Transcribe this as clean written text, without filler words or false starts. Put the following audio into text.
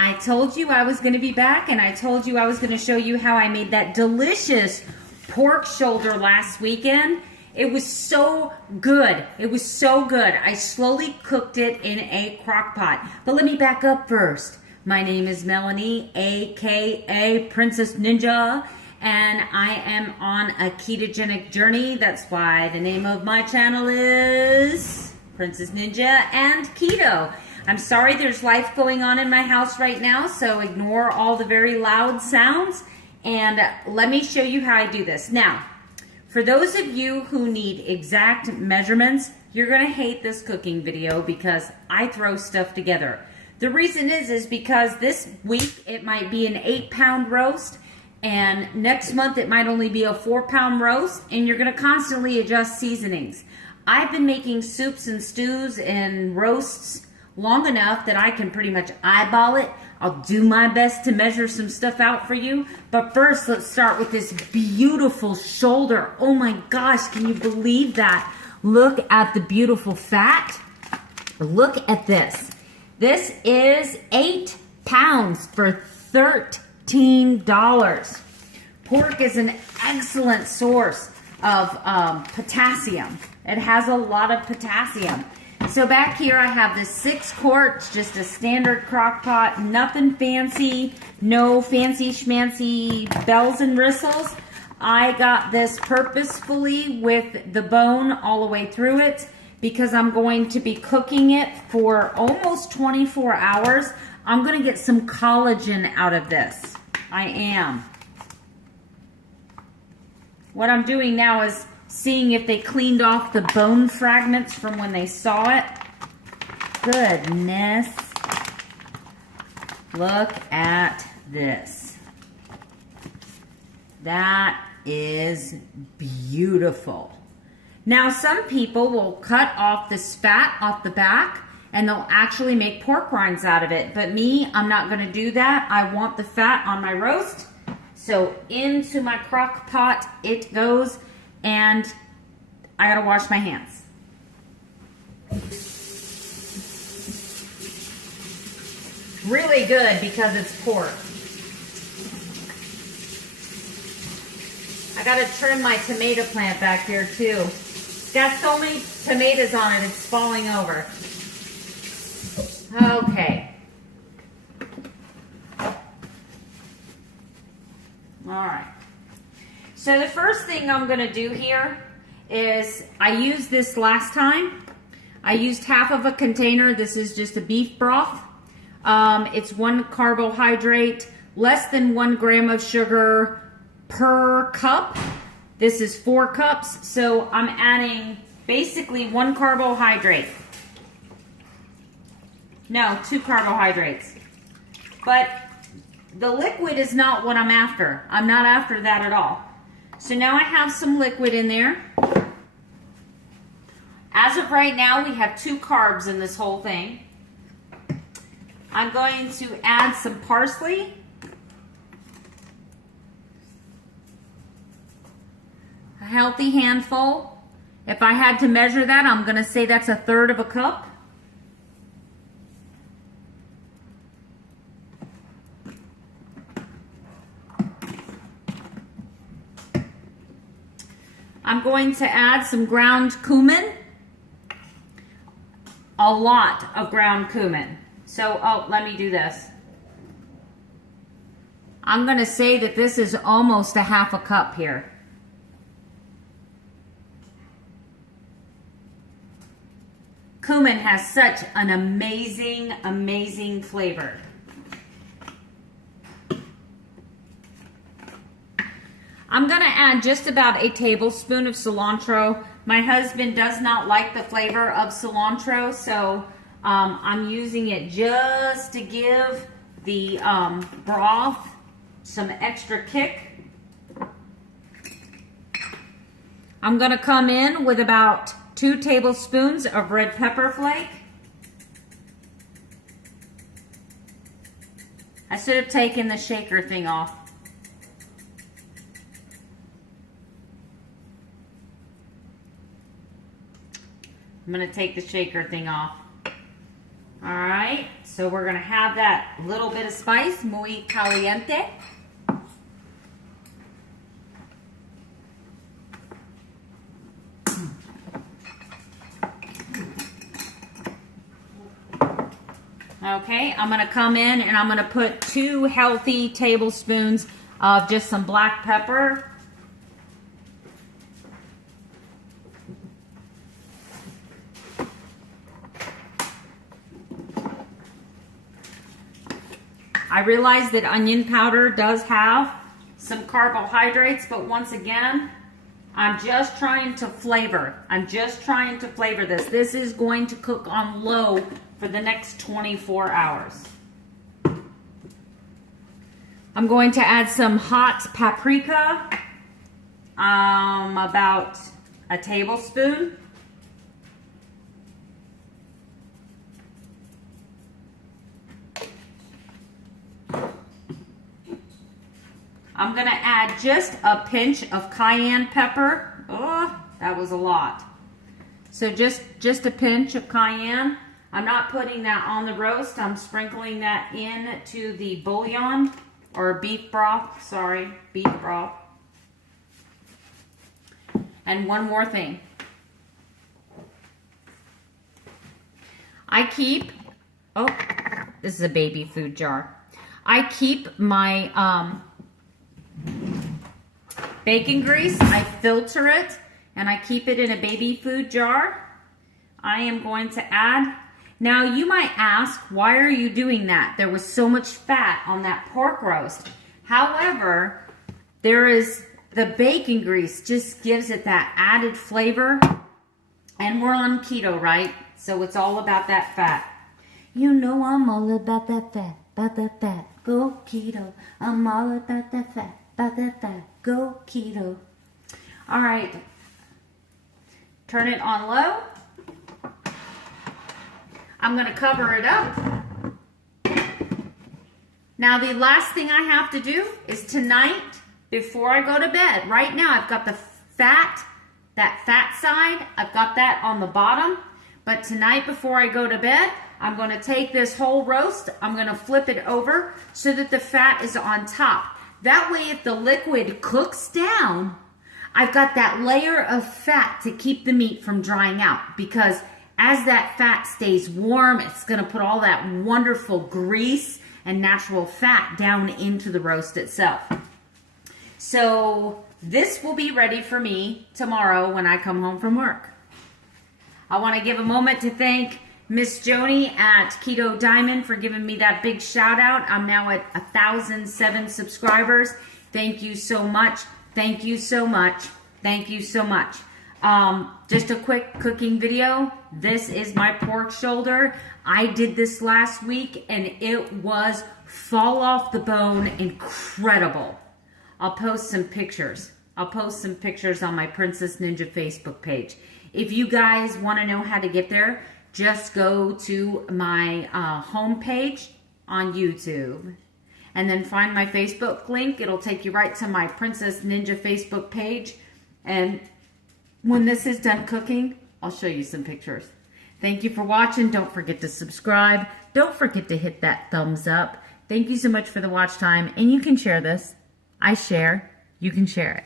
I told you I was going to be back, and I told you I was going to show you how I made that delicious pork shoulder last weekend. It was so good. It was so good. I slowly cooked it in a crock pot. But let me back up first. My name is Melanie, aka Princess Ninja, and I am on a ketogenic journey. That's why the name of my channel is Princess Ninja and Keto. I'm sorry there's life going on in my house right now, so ignore all the very loud sounds, and let me show you how I do this. Now, for those of you who need exact measurements, you're gonna hate this cooking video because I throw stuff together. The reason is because this week it might be an 8-pound roast, and next month it might only be a 4-pound roast, and you're gonna constantly adjust seasonings. I've been making soups and stews and roasts long enough that I can pretty much eyeball it. I'll do my best to measure some stuff out for you. But first, let's start with this beautiful shoulder. Oh my gosh, can you believe that? Look at the beautiful fat. Look at this. This is 8 pounds for $13. Pork is an excellent source of potassium. It has a lot of potassium. So back here I have this 6 quarts, just a standard crock pot, nothing fancy, no fancy schmancy bells and whistles. I got this purposefully with the bone all the way through it because I'm going to be cooking it for almost 24 hours. I'm going to get some collagen out of this. I am. What I'm doing now is seeing if they cleaned off the bone fragments from when they saw it. Goodness. Look at this. That is beautiful. Now, some people will cut off this fat off the back and they'll actually make pork rinds out of it. But me, I'm not going to do that. I want the fat on my roast. So into my crock pot it goes. And I gotta wash my hands. Really good because it's pork. I gotta trim my tomato plant back here too. It's got so many tomatoes on it, it's falling over. Okay. All right. So the first thing I'm going to do here is, I used this last time. I used half of a container. This is just a beef broth. It's 1 carbohydrate, less than 1 gram of sugar per cup. This is 4 cups, so I'm adding basically 1 carbohydrate. No, 2 carbohydrates. But the liquid is not what I'm after. I'm not after that at all. So now I have some liquid in there. As of right now, we have 2 carbs in this whole thing. I'm going to add some parsley. A healthy handful. If I had to measure that, I'm going to say that's 1/3 of a cup. I'm going to add some ground cumin, a lot of ground cumin. So, let me do this. I'm going to say that this is almost a half a cup here. Cumin has such an amazing, amazing flavor. I'm going to add just about a tablespoon of cilantro. My husband does not like the flavor of cilantro, so I'm using it just to give the broth some extra kick. I'm going to come in with about 2 tablespoons of red pepper flake. I should have taken the shaker thing off. I'm going to take the shaker thing off. All right, so we're gonna have that little bit of spice, muy caliente. Okay, I'm gonna come in and I'm gonna put 2 healthy tablespoons of just some black pepper. I realize that onion powder does have some carbohydrates, but once again, I'm just trying to flavor. I'm just trying to flavor this. This is going to cook on low for the next 24 hours. I'm going to add some hot paprika, about a tablespoon. I'm gonna add just a pinch of cayenne pepper. Oh, that was a lot. So just a pinch of cayenne. I'm not putting that on the roast. I'm sprinkling that into the bouillon or beef broth. Sorry, beef broth. And one more thing. I keep, oh, this is a baby food jar. I keep my bacon grease, I filter it, and I keep it in a baby food jar. I am going to add, now you might ask, why are you doing that? There was so much fat on that pork roast. However, the bacon grease just gives it that added flavor. And we're on keto, right? So it's all about that fat. You know I'm all about that fat, go keto. I'm all about that fat, go keto. All right, turn it on low. I'm gonna cover it up. Now the last thing I have to do is tonight, before I go to bed, right now I've got the fat, that fat side, I've got that on the bottom, but tonight before I go to bed, I'm gonna take this whole roast, I'm gonna flip it over so that the fat is on top. That way if the liquid cooks down, I've got that layer of fat to keep the meat from drying out, because as that fat stays warm, it's gonna put all that wonderful grease and natural fat down into the roast itself. So this will be ready for me tomorrow when I come home from work. I wanna give a moment to thank Miss Joni at Keto Diamond for giving me that big shout out. I'm now at 1,007 subscribers. Thank you so much. Thank you so much. Thank you so much. Just a quick cooking video. This is my pork shoulder. I did this last week and it was fall off the bone incredible. I'll post some pictures. I'll post some pictures on my Princess Ninja Facebook page. If you guys want to know how to get there, just go to my homepage on YouTube and then find my Facebook link. It'll take you right to my Princess Ninja Facebook page. And when this is done cooking, I'll show you some pictures. Thank you for watching. Don't forget to subscribe. Don't forget to hit that thumbs up. Thank you so much for the watch time. And you can share this. I share. You can share it.